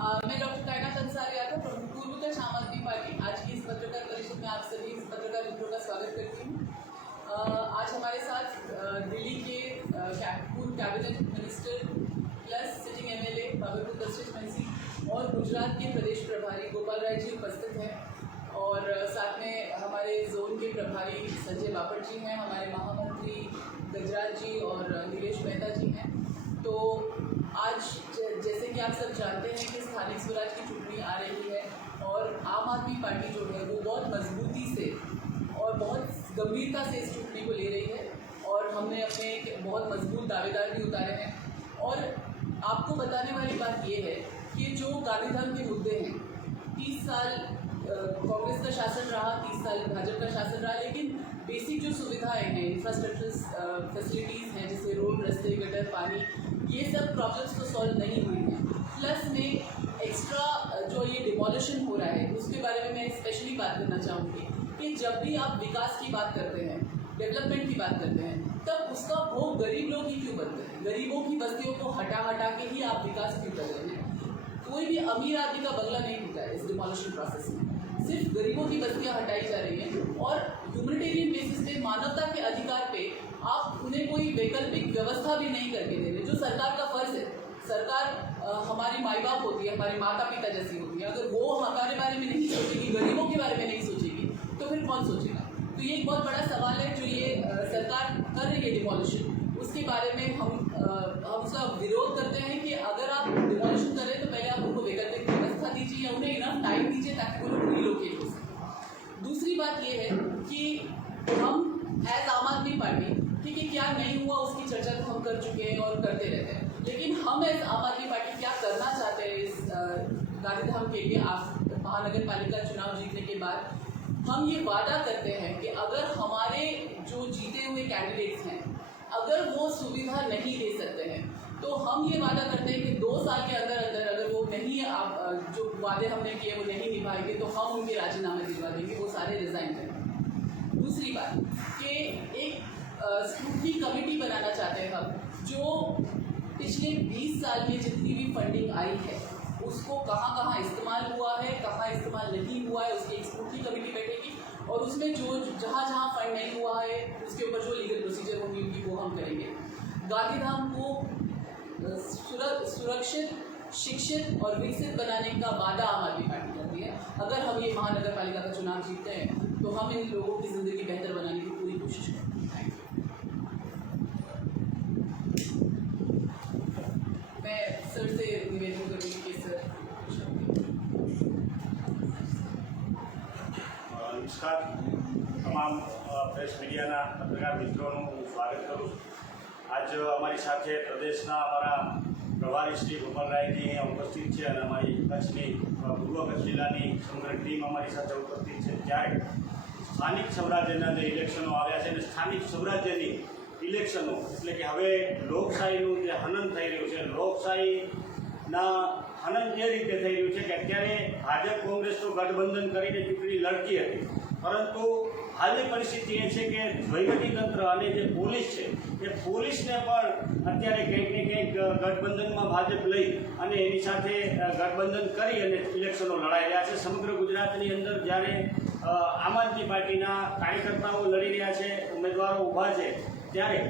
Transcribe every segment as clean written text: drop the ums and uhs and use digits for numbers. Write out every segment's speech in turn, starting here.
मैं डॉक्टर कायनात अंसारी यादव पूर्व कच्छ आम आदमी पार्टी आज की इस पत्रकार परिषद में आप सभी पत्रकार मित्रों का स्वागत करती हूँ। आज हमारे साथ दिल्ली के पूर्व cabinet minister plus sitting MLA Babarpur Dashrath मैसी और गुजरात के प्रदेश प्रभारी गोपाल राय जी उपस्थित हैं और साथ में हमारे जोन के प्रभारी संजय बापट जी हैं, हमारे महामंत्री गजराज जी और नीलेश मेहता जी हैं। तो आज जैसे कि आप सब जानते हैं कि स्थानिक स्वराज की चुनाव आ रही है और आम आदमी पार्टी जो है वो बहुत मजबूती से और बहुत गंभीरता से इस चुनाव को ले रही है और हमने अपने बहुत मजबूत दावेदार भी उतारे हैं। और आपको बताने वाली बात ये है कि जो गांधीधाम के मुद्दे हैं, 30 साल कांग्रेस का शासन रहा, 30 साल भाजपा का शासन रहा, लेकिन बेसिक जो सुविधाएं हैं, इंफ्रास्ट्रक्चर फैसिलिटीज़ हैं जैसे रोड, रास्ते, गटर, पानी, ये सब प्रॉब्लम्स तो सॉल्व नहीं हुई हैं। प्लस में एक्स्ट्रा जो ये डिमोलिशन हो रहा है उसके बारे में मैं स्पेशली बात करना चाहूँगी कि जब भी आप विकास की बात करते हैं, डेवलपमेंट की बात करते हैं, तब उसका भोग गरीब लोग ही क्यों बनते हैं? गरीबों की बस्तियों को हटा के ही आप विकास क्यों कर रहे हैं? कोई भी अमीर आदमी का बंगला नहीं होता है इस डिमोलिशन प्रोसेस में, सिर्फ गरीबों की बस्तियां हटाई जा रही हैं और ह्यूमैनिटेरियन बेसिस पे, मानवता के अधिकार पे आप उन्हें कोई वैकल्पिक व्यवस्था भी नहीं करके दे रहे, जो सरकार का फर्ज है। सरकार हमारी माई बाप होती है, हमारी माता पिता जैसी होती है। अगर वो हमारे बारे में नहीं सोचेगी, गरीबों के बारे में नहीं सोचेगी, तो फिर कौन सोचेगा? तो ये एक बहुत बड़ा सवाल है जो ये सरकार कर रही है डिमोलिशन, उसके बारे में हम उसका विरोध करते हैं कि अगर आप डिमोलिशन कर रहे हैं तो पहले आप उनको वैकल्पिक व्यवस्था दीजिए या उन्हें इनफ टाइम दीजिए ताकि वो लोग रिलोकेट हो सके। दूसरी बात ये है कि हम एज आम आदमी पार्टी, ठीक है, क्या नहीं हुआ उसकी चर्चा तो हम कर चुके हैं और करते रहते हैं, लेकिन हम एज आम आदमी पार्टी क्या करना चाहते हैं इस गांधीधाम के लिए महानगर पालिका चुनाव जीतने के बाद। हम ये वादा करते हैं कि अगर हमारे जो जीते हुए कैंडिडेट्स हैं अगर वो सुविधा नहीं दे सकते हैं तो हम ये वादा करते हैं कि 2 साल के अंदर अंदर अगर वो नहीं जो वादे हमने किए वो नहीं निभाएंगे तो हम उनके राजीनामे दिलवा देंगे, वो सारे रिजाइन करेंगे। दूसरी बात कि एक स्क्रूटनी कमेटी बनाना चाहते हैं हम, जो पिछले 20 साल में जितनी भी फंडिंग आई है उसको कहाँ इस्तेमाल हुआ है, कहाँ इस्तेमाल नहीं हुआ है, उसकी एक स्क्रूटनी कमेटी बैठेगी और उसमें जो जहाँ फंड नहीं हुआ है उसके ऊपर जो लीगल प्रोसीजर होंगी उनकी वो हम करेंगे। गांधीधाम को सुरक्षित, शिक्षित और विकसित बनाने का वादा आम आदमी पार्टी करती है। अगर हम ये महानगर पालिका का चुनाव जीतते हैं तो हम इन लोगों की ज़िंदगी बेहतर बनाने की पूरी कोशिश करेंगे। मैं सर से निवेदन करूँगी कि सर। नमस्कार, તમામ પ્રેસ મીડિયાના પત્રકાર મિત્રોનું હું સ્વાગત કરું છું। આજ અમારી સાથે પ્રદેશના અમારા પ્રભારી શ્રી ગોપાલરાયજી અહીંયા ઉપસ્થિત છે અને અમારી કચ્છની પૂર્વ કચ્છ જિલ્લાની સમગ્ર ટીમ અમારી સાથે ઉપસ્થિત છે। ત્યારે સ્થાનિક સ્વરાજ્યના જે ઇલેક્શનો આવ્યા છે અને સ્થાનિક સ્વરાજ્યની ઇલેક્શનો એટલે કે હવે લોકશાહીનું જે હનન થઈ રહ્યું છે, લોકશાહીના હનન જે રીતે થઈ રહ્યું છે કે અત્યારે ભાજપ કોંગ્રેસ તો ગઠબંધન કરીને ચૂંટણી લડતી હતી, પરંતુ હાલની પરિસ્થિતિ એ છે કે વહીવટીતંત્ર અને જે પોલીસ છે એ પોલીસને પણ અત્યારે કંઈક ને કંઈક ગઠબંધનમાં ભાજપ લઈ અને એની સાથે ગઠબંધન કરી અને ઇલેક્શનો લડાઈ રહ્યા છે। સમગ્ર ગુજરાતની અંદર જ્યારે આમ આદમી પાર્ટીના કાર્યકર્તાઓ લડી રહ્યા છે, ઉમેદવારો ઊભા છે, ત્યારે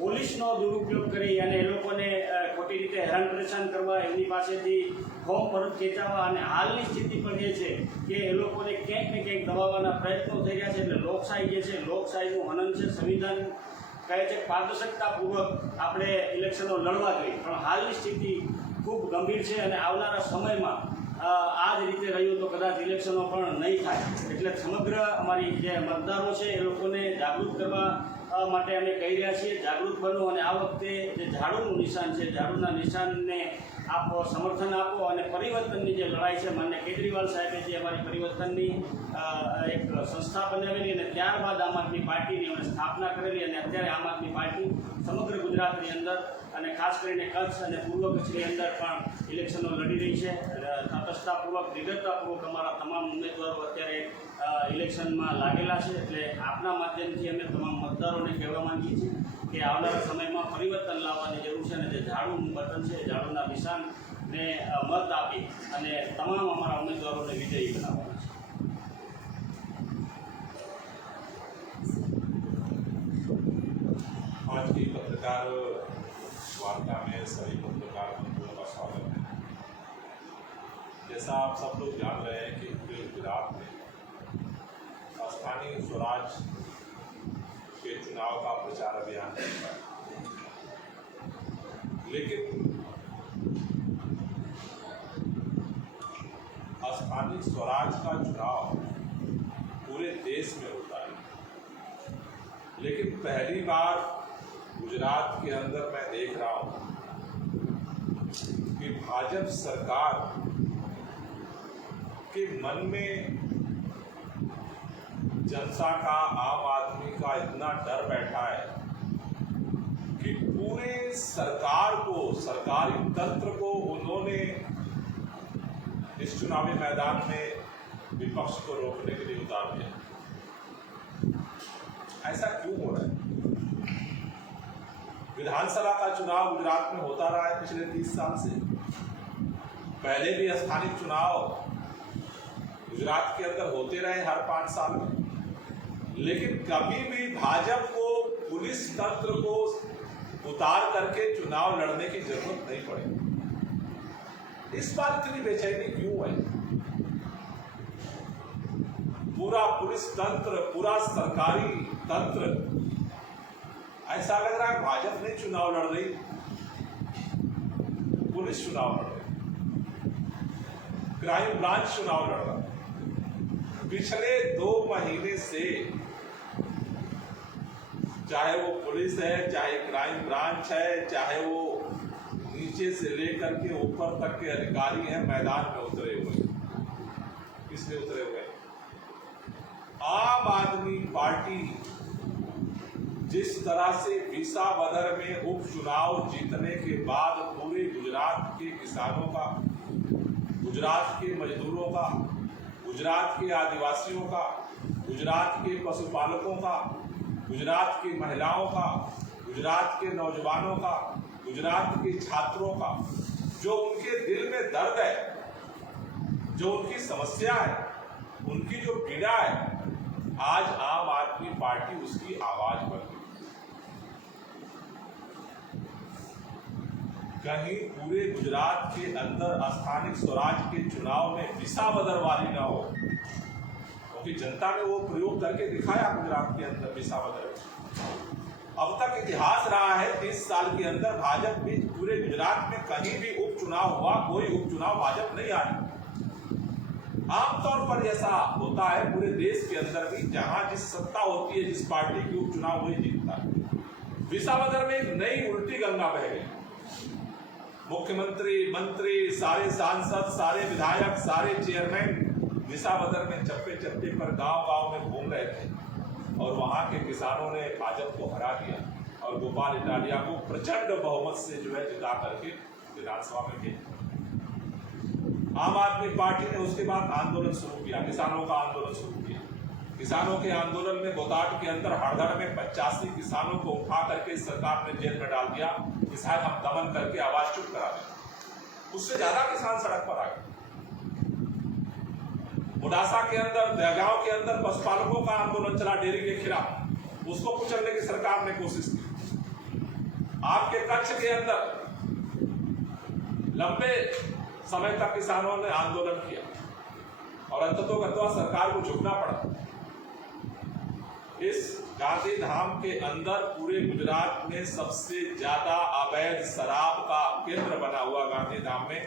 પોલીસનો દુરુપયોગ કરી અને એ લોકોને ખોટી રીતે હેરાન પરેશાન કરવા, એમની પાસેથી ફોર્મ પરત ખેંચાવવા અને હાલની સ્થિતિ પણ એ છે કે એ લોકોને ક્યાંક ને ક્યાંક દબાવવાના પ્રયત્નો થઈ રહ્યા છે। એટલે લોકશાહી જે છે, લોકશાહીનું હનન છે। સંવિધાન કહે છે પારદર્શકતાપૂર્વક આપણે ઇલેક્શનો લડવા જોઈએ, પણ હાલની સ્થિતિ ખૂબ ગંભીર છે અને આવનારા સમયમાં આ જ રીતે રહ્યું તો કદાચ ઇલેક્શનો પણ નહીં થાય। એટલે સમગ્ર અમારી જે મતદારો છે એ લોકોને જાગૃત કરવા માટે અમે કહી રહ્યા છીએ, જાગૃત બનો અને આ વખતે જે ઝાડુનું નિશાન છે, ઝાડુના નિશાનને આપ સમર્થન આપો અને પરિવર્તનની જે લડાઈ છે, માન્ય કેજરીવાલ સાહેબે જે અમારી પરિવર્તનની એક સંસ્થા બનાવેલી અને ત્યારબાદ આમ આદમી પાર્ટીની અમે સ્થાપના કરેલી અને અત્યારે આમ આદમી પાર્ટી સમગ્ર ગુજરાતની અંદર અને ખાસ કરીને કચ્છ અને પૂર્વ કચ્છની અંદર પણ ઇલેક્શનો લડી રહી છે। તટસ્થતાપૂર્વક, દિગ્ધતાપૂર્વક અમારા તમામ ઉમેદવારો અત્યારે ઇલેક્શનમાં લાગેલા છે। એટલે આપના માધ્યમથી અમે તમામ મતદારોને કહેવા માંગીએ છીએ કે આવનારા સમયમાં પરિવર્તન લાવવાની જરૂર છે અને જે ઝાડુનું બટન છે, ઝાડુના નિશાન ને મત આપી અને તમામ અમારા ઉમેદવારોને વિજયી બનાવવાના છે. आज की पत्रकार वार्ता में सभी पत्रकार बंधुओं का स्वागत है। जैसा आप सब लोग जान रहे हैं कि पूरे गुजरात में स्थानीय स्वराज के चुनाव का प्रचार अभियान चल रहा है, लेकिन स्थानीय स्वराज का चुनाव पूरे देश में होता है, लेकिन पहली बार गुजरात के अंदर मैं देख रहा हूं कि भाजपा सरकार के मन में जनता का, आम आदमी का इतना डर बैठा है कि पूरे सरकार को, सरकारी तंत्र को उन्होंने इस चुनावी मैदान में विपक्ष को रोकने के लिए उतार दिया। ऐसा क्यों हो रहा है? विधानसभा का चुनाव गुजरात में होता रहा है पिछले 30 साल से। पहले भी स्थानीय चुनाव गुजरात के अंदर होते रहे हर 5 साल में, लेकिन कभी भी भाजपा को पुलिस तंत्र को उतार करके चुनाव लड़ने की जरूरत नहीं पड़ी। इस बार इतनी बेचैनी क्यों है? पूरा पुलिस तंत्र, पूरा सरकारी तंत्र, ऐसा लग रहा है भाजपा नहीं चुनाव लड़ रही, पुलिस चुनाव लड़ रही, क्राइम ब्रांच चुनाव लड़ रहा है। पिछले 2 महीने से चाहे वो पुलिस है, चाहे क्राइम ब्रांच है, चाहे वो नीचे से लेकर के ऊपर तक के अधिकारी हैं, मैदान में उतरे हुए। किसने उतरे हुए? आम आदमी पार्टी जिस तरह से विसावदर में उपचुनाव जीतने के बाद पूरे गुजरात के किसानों का, गुजरात के मजदूरों का, गुजरात के आदिवासियों का, गुजरात के पशुपालकों का, गुजरात की महिलाओं का, गुजरात के नौजवानों का, गुजरात के छात्रों का, जो उनके दिल में दर्द है, जो उनकी समस्या है, उनकी जो पीड़ा है, आज आम आदमी पार्टी उसकी आवाज बन गई। कहीं पूरे गुजरात के अंदर स्थानीय स्वराज के चुनाव में विसावदर वाली ना हो, क्योंकि जनता ने वो प्रयोग करके दिखाया गुजरात के अंदर विसावदर। अब तक इतिहास रहा है 30 साल के अंदर भाजपा भी पूरे गुजरात में कहीं भी उपचुनाव हुआ, कोई उपचुनाव भाजपा नहीं आई। आमतौर पर ऐसा होता है पूरे देश के अंदर भी, जहां जिस सत्ता होती है, जिस पार्टी की उपचुनाव वही जीतता है। विसावदर में एक नई उल्टी गंगा बह गई। मुख्यमंत्री, मंत्री, सारे सांसद, सारे विधायक, सारे चेयरमैन विसावदर में चप्पे चप्पे पर गांव-गांव में घूम रहे थे और वहां के किसानों ने भाजपा को हरा दिया और गोपाल इटालिया को प्रचंड बहुमत से जो है जिता करके विधानसभा में भेजा। आम आदमी पार्टी ने उसके बाद आंदोलन शुरू किया, किसानों का आंदोलन शुरू किया। किसानों के आंदोलन में गोदाट के अंदर हड़दड़ में 85 किसानों को उठा करके सरकार ने जेल में डाल दिया कि शायद हम दमन करके आवाज चुप करा दें। उससे ज्यादा किसान सड़क पर आ गए। मुडासा के अंदर, दहगांव के अंदर पशुपालकों का आंदोलन चला डेयरी के खिलाफ, उसको कुचलने की सरकार ने कोशिश की। आपके कच्छ के अंदर लंबे समय तक किसानों ने आंदोलन किया और अंततोगत्वा सरकार को झुकना पड़ा। इस गांधी धाम के अंदर पूरे गुजरात में सबसे ज्यादा अवैध शराब का केंद्र बना हुआ गांधी धाम में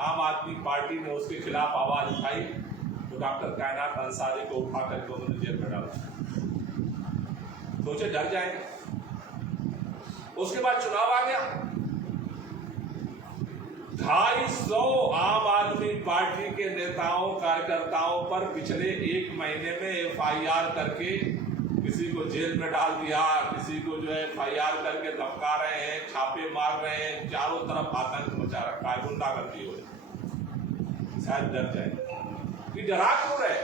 आम आदमी पार्टी ने उसके खिलाफ आवाज उठाई तो डॉक्टर कायनात अंसारी को उठा करके उन्होंने जेल में डाला। सोचे डर जाएंगे। उसके बाद चुनाव आ गया। 250 आम आदमी पार्टी के नेताओं, कार्यकर्ताओं पर पिछले 1 महीने में FIR करके किसी को जेल में डाल दिया, किसी को जो है FIR करके धमका रहे हैं, छापे मार रहे हैं, चारों तरफ आतंक मचा रखा है, गुंडागर्दी हो रही। शायद डर जाए कि डरा क्यों रहे?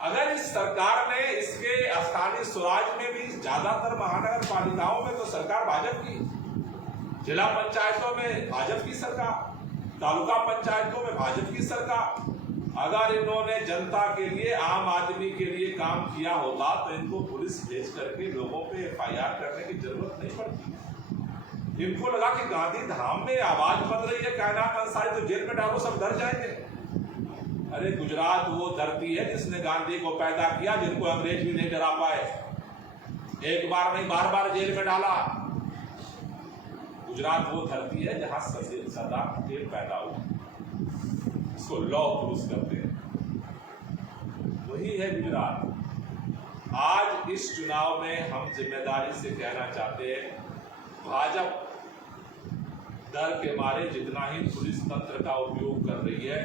अगर इस सरकार ने इसके स्थानीय स्वराज में भी ज्यादातर महानगर पालिकाओं में तो सरकार भाजपा की, जिला पंचायतों में भाजपा की सरकार, तालुका पंचायतों में भाजपा की सरकार। अगर इन्होंने जनता के लिए, आम आदमी के लिए काम किया होता तो इनको पुलिस भेज करके लोगों पे FIR करने की जरूरत नहीं पड़ती। इनको लगा कि गांधी धाम में आवाज बन रही है कायनात अंसारी, तो जेल में डालो, सब डर जाएंगे। अरे गुजरात वो धरती है जिसने गांधी को पैदा किया, जिनको अंग्रेज भी नहीं डरा पाए, एक बार नहीं बार बार जेल में डाला। गुजरात वो धरती है जहां सरदार पटेल पैदा हुआ, इसको लौ पुरुष करते हैं, वही है गुजरात। आज इस चुनाव में हम जिम्मेदारी से कहना चाहते हैं, भाजपा डर के मारे जितना ही पुलिस तंत्र का उपयोग कर रही है,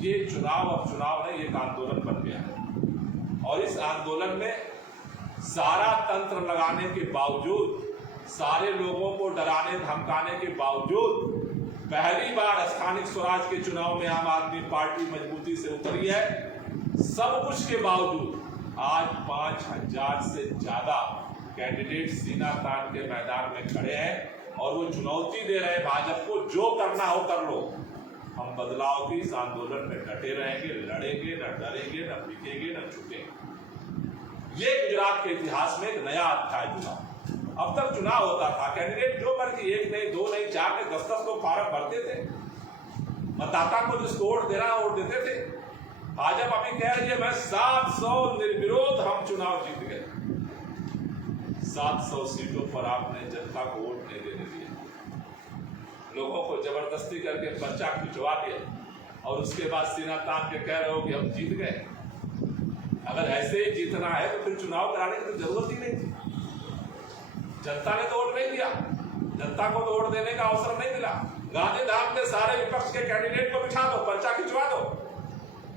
ये चुनाव अब चुनाव नहीं, एक आंदोलन बन गया है। और इस आंदोलन में सारा तंत्र लगाने के बावजूद, सारे लोगों को डराने धमकाने के बावजूद, पहली बार स्थानिक स्वराज के चुनाव में आम आदमी पार्टी मजबूती से उतरी है। सब कुछ के बावजूद आज 5000 से ज्यादा कैंडिडेट सीना तान के मैदान में खड़े हैं और वो चुनौती दे रहे हैं भाजपा को, जो करना हो कर लो, हम बदलाव की इस आंदोलन में डटे रहेंगे, लड़ेंगे, न डरेंगे, न बिकेंगे, न झुकेंगे। ये गुजरात के इतिहास में एक नया अध्याय जुड़ा। अब तक चुनाव होता था, कैंडिडेट जो मर्जी, एक नहीं, दो नहीं, चार नहीं, 10-10 लोग फार्म भरते थे, मतदाता को जिसको वोट देना वोट देते थे। भाजपा अभी कह रही है मैं 700 निर्विरोध हम चुनाव जीत गए। 700 सीटों पर आपने जनता को वोट नहीं देने दिया, लोगों को जबरदस्ती करके पर्चा खिंचवा दिया और उसके बाद सीना तान के कह रहे हो कि हम जीत गए। अगर ऐसे ही जीतना है तो फिर चुनाव कराने की तो जरूरत ही नहीं थी। जनता ने तो वोट नहीं दिया, जनता को तो वोट देने का अवसर नहीं मिला। गांधी धाम के सारे विपक्ष के कैंडिडेट को बिठा दो, पर्चा खिंचवा दो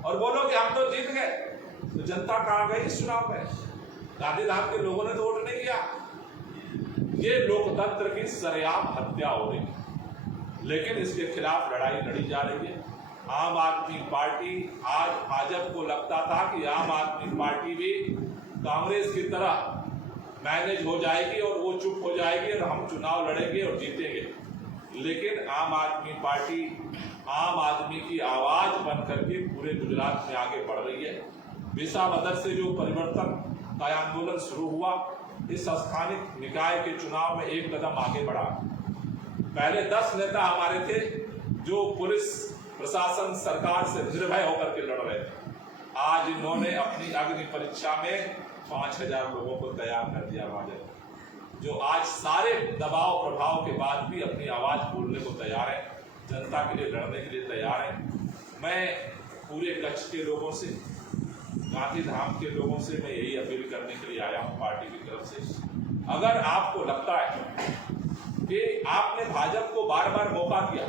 और बोलो कि हम तो जीत गए। तो जनता कहां गई इस चुनाव में? गांधी धाम के लोगों ने तो वोट नहीं किया। ये लोकतंत्र की सरेआम हत्या हो रही है, लेकिन इसके खिलाफ लड़ाई लड़ी जा रही है। आम आदमी पार्टी, आज भाजपा को लगता था कि आम आदमी पार्टी भी कांग्रेस की तरह मैनेज हो जाएगी और वो चुप हो जाएगी और हम चुनाव लड़ेंगे और जीतेंगे। लेकिन आम आदमी पार्टी आम आदमी की आवाज बन करके पूरे गुजरात में आगे बढ़ रही है। विसावदर से जो परिवर्तन का आंदोलन शुरू हुआ, इस स्थानिक निकाय के चुनाव में एक कदम आगे बढ़ा। पहले 10 नेता हमारे थे जो पुलिस प्रशासन सरकार से निर्भय होकर के लड़ रहे थे। आज इन्होंने अपनी अग्नि परीक्षा में 5000 लोगों को तैयार कर दिया भाजपा, जो आज सारे दबाव प्रभाव के बाद भी अपनी आवाज बोलने को तैयार है, जनता के लिए लड़ने के लिए तैयार है। मैं पूरे कच्छ के लोगों से, गांधी धाम के लोगों से मैं यही अपील करने के लिए आया हूं पार्टी की तरफ से। अगर आपको लगता है कि आपने भाजपा को बार बार मौका दिया,